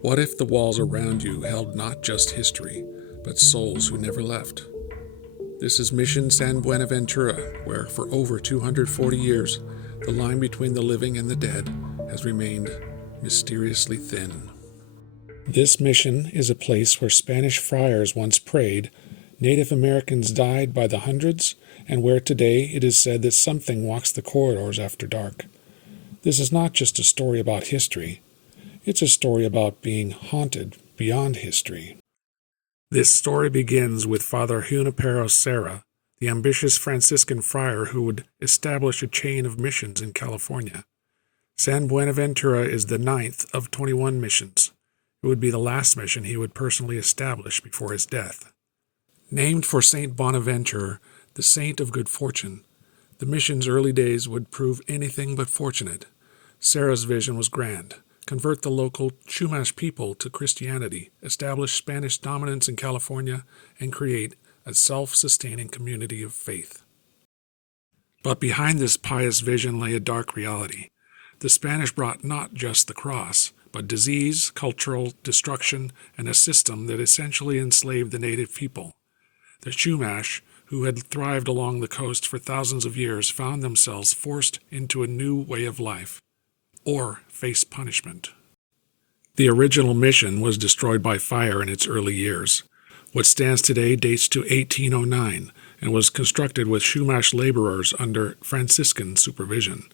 What if the walls around you held not just history, but souls who never left? This is Mission San Buenaventura, where for over 240 years, the line between the living and the dead has remained mysteriously thin. This mission is a place where Spanish friars once prayed, Native Americans died by the hundreds, and where today it is said that something walks the corridors after dark. This is not just a story about history. It's a story about being haunted beyond history. This story begins with Father Junipero Serra, the ambitious Franciscan friar who would establish a chain of missions in California. San Buenaventura is the 9th of 21 missions. It would be the last mission he would personally establish before his death. Named for Saint Bonaventure, the saint of good fortune, the mission's early days would prove anything but fortunate. Serra's vision was grand: convert the local Chumash people to Christianity, establish Spanish dominance in California, and create a self-sustaining community of faith. But behind this pious vision lay a dark reality. The Spanish brought not just the cross, but disease, cultural destruction, and a system that essentially enslaved the native people. The Chumash, who had thrived along the coast for thousands of years, found themselves forced into a new way of life, or face punishment. The original mission was destroyed by fire in its early years. What stands today dates to 1809 and was constructed with Chumash laborers under Franciscan supervision.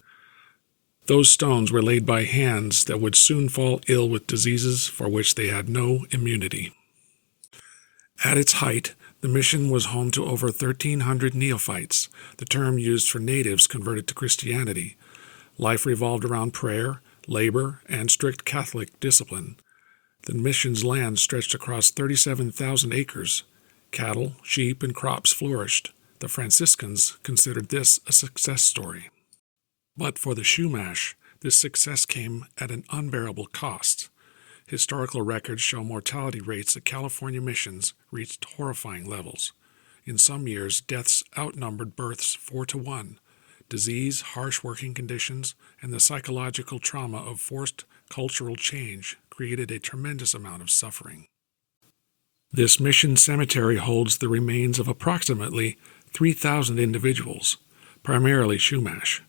Those stones were laid by hands that would soon fall ill with diseases for which they had no immunity. At its height, the mission was home to over 1,300 neophytes, the term used for natives converted to Christianity. Life revolved around prayer, labor, and strict Catholic discipline. The mission's land stretched across 37,000 acres. Cattle, sheep, and crops flourished. The Franciscans considered this a success story. But for the Chumash, this success came at an unbearable cost. Historical records show mortality rates at California missions reached horrifying levels. In some years, deaths outnumbered births 4-1. Disease, harsh working conditions, and the psychological trauma of forced cultural change created a tremendous amount of suffering. This mission cemetery holds the remains of approximately 3,000 individuals, primarily Chumash.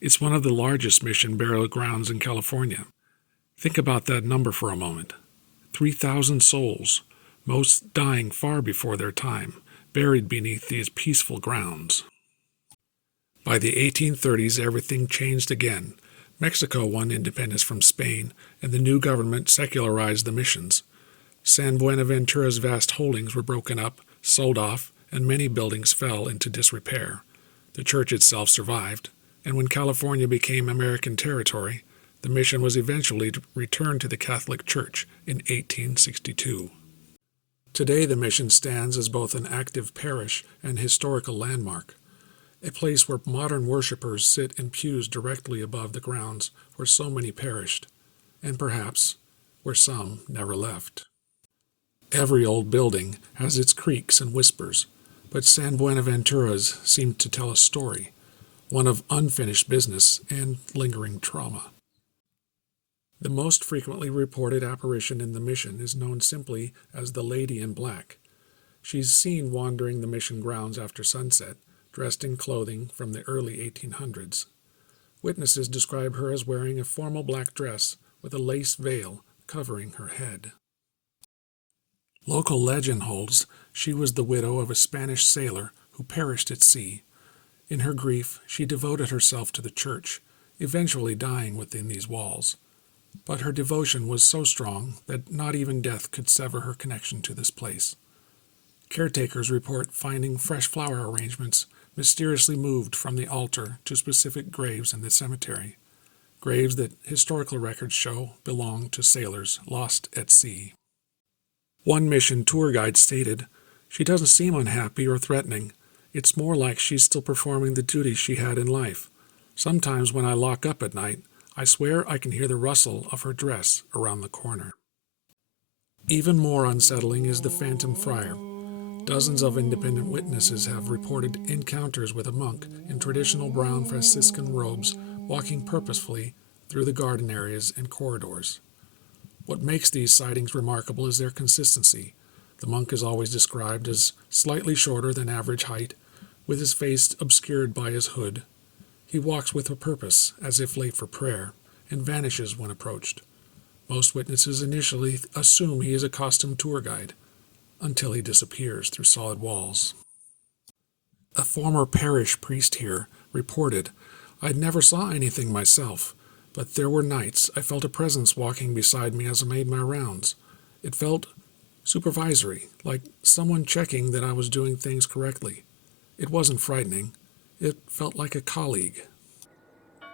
It's one of the largest mission burial grounds in California. Think about that number for a moment. 3,000 souls, most dying far before their time, buried beneath these peaceful grounds. By the 1830s, everything changed again. Mexico won independence from Spain, and the new government secularized the missions. San Buenaventura's vast holdings were broken up, sold off, and many buildings fell into disrepair. The church itself survived, and when California became American territory, the mission was eventually returned to the Catholic Church in 1862. Today, the mission stands as both an active parish and historical landmark, a place where modern worshipers sit in pews directly above the grounds where so many perished, and perhaps where some never left. Every old building has its creaks and whispers, but San Buenaventura's seemed to tell a story, one of unfinished business and lingering trauma. The most frequently reported apparition in the mission is known simply as the Lady in Black. She's seen wandering the mission grounds after sunset, dressed in clothing from the early 1800s. Witnesses describe her as wearing a formal black dress with a lace veil covering her head. Local legend holds she was the widow of a Spanish sailor who perished at sea. In her grief, she devoted herself to the church, eventually dying within these walls. But her devotion was so strong that not even death could sever her connection to this place. Caretakers report finding fresh flower arrangements mysteriously moved from the altar to specific graves in the cemetery, graves that historical records show belonged to sailors lost at sea. One mission tour guide stated, "She doesn't seem unhappy or threatening. It's more like she's still performing the duties she had in life. Sometimes when I lock up at night, I swear I can hear the rustle of her dress around the corner." Even more unsettling is the Phantom Friar. Dozens of independent witnesses have reported encounters with a monk in traditional brown Franciscan robes walking purposefully through the garden areas and corridors. What makes these sightings remarkable is their consistency. The monk is always described as slightly shorter than average height, with his face obscured by his hood. He walks with a purpose, as if late for prayer, and vanishes when approached. Most witnesses initially assume he is a costumed tour guide, until he disappears through solid walls. A former parish priest here reported, "I never saw anything myself, but there were nights I felt a presence walking beside me as I made my rounds. It felt supervisory, like someone checking that I was doing things correctly. It wasn't frightening. It felt like a colleague."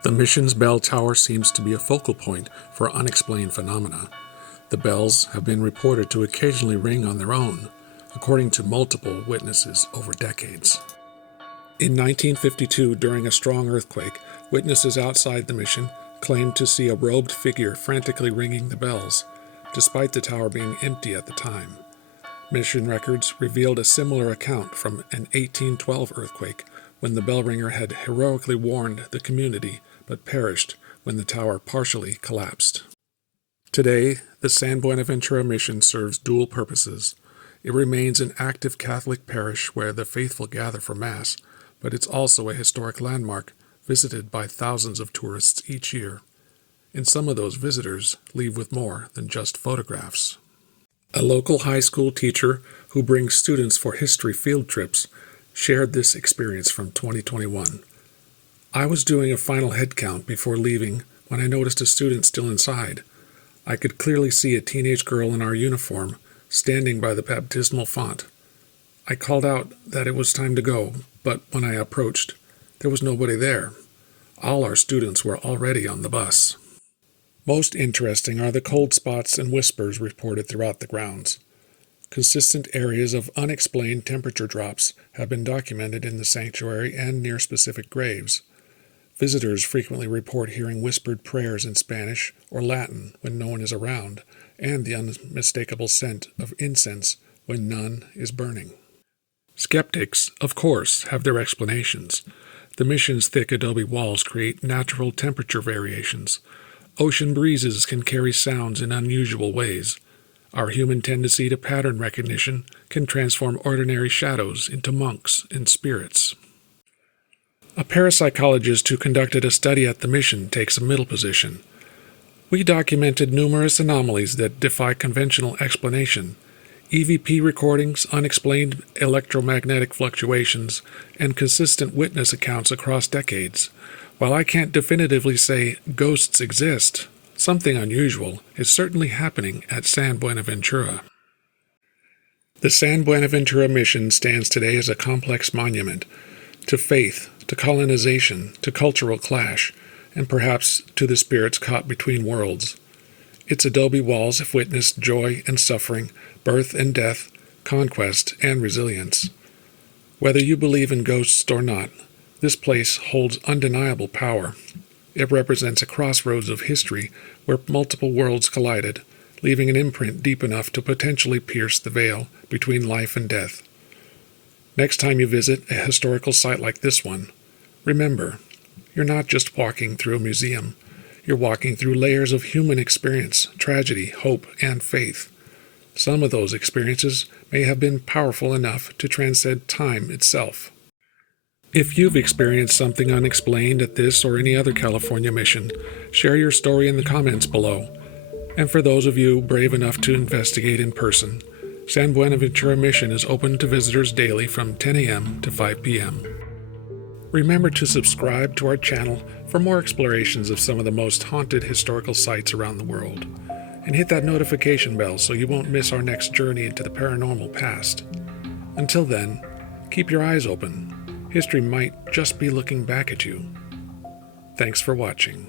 The mission's bell tower seems to be a focal point for unexplained phenomena. The bells have been reported to occasionally ring on their own, according to multiple witnesses over decades. In 1952, during a strong earthquake, witnesses outside the mission claimed to see a robed figure frantically ringing the bells, despite the tower being empty at the time. Mission records revealed a similar account from an 1812 earthquake, when the bell ringer had heroically warned the community but perished when the tower partially collapsed. Today, the San Buenaventura mission serves dual purposes. It remains an active Catholic parish where the faithful gather for Mass, but it's also a historic landmark visited by thousands of tourists each year. And some of those visitors leave with more than just photographs. A local high school teacher who brings students for history field trips shared this experience from 2021. "I was doing a final head count before leaving when I noticed a student still inside. I could clearly see a teenage girl in our uniform standing by the baptismal font. I called out that it was time to go, but when I approached, there was nobody there. All our students were already on the bus." Most interesting are the cold spots and whispers reported throughout the grounds. Consistent areas of unexplained temperature drops have been documented in the sanctuary and near specific graves. Visitors frequently report hearing whispered prayers in Spanish or Latin when no one is around, and the unmistakable scent of incense when none is burning. Skeptics, of course, have their explanations. The mission's thick adobe walls create natural temperature variations. Ocean breezes can carry sounds in unusual ways. Our human tendency to pattern recognition can transform ordinary shadows into monks and spirits. A parapsychologist who conducted a study at the mission takes a middle position. "We documented numerous anomalies that defy conventional explanation. EVP recordings, unexplained electromagnetic fluctuations, and consistent witness accounts across decades. While I can't definitively say ghosts exist, something unusual is certainly happening at San Buenaventura." The San Buenaventura mission stands today as a complex monument to faith, to colonization, to cultural clash, and perhaps to the spirits caught between worlds. Its adobe walls have witnessed joy and suffering, birth and death, conquest and resilience. Whether you believe in ghosts or not, this place holds undeniable power. It represents a crossroads of history where multiple worlds collided, leaving an imprint deep enough to potentially pierce the veil between life and death. Next time you visit a historical site like this one, remember, you're not just walking through a museum. You're walking through layers of human experience, tragedy, hope, and faith. Some of those experiences may have been powerful enough to transcend time itself. If you've experienced something unexplained at this or any other California mission, share your story in the comments below. And for those of you brave enough to investigate in person, San Buenaventura Mission is open to visitors daily from 10 a.m. to 5 p.m. Remember to subscribe to our channel for more explorations of some of the most haunted historical sites around the world. And hit that notification bell so you won't miss our next journey into the paranormal past. Until then, keep your eyes open. History might just be looking back at you. Thanks for watching.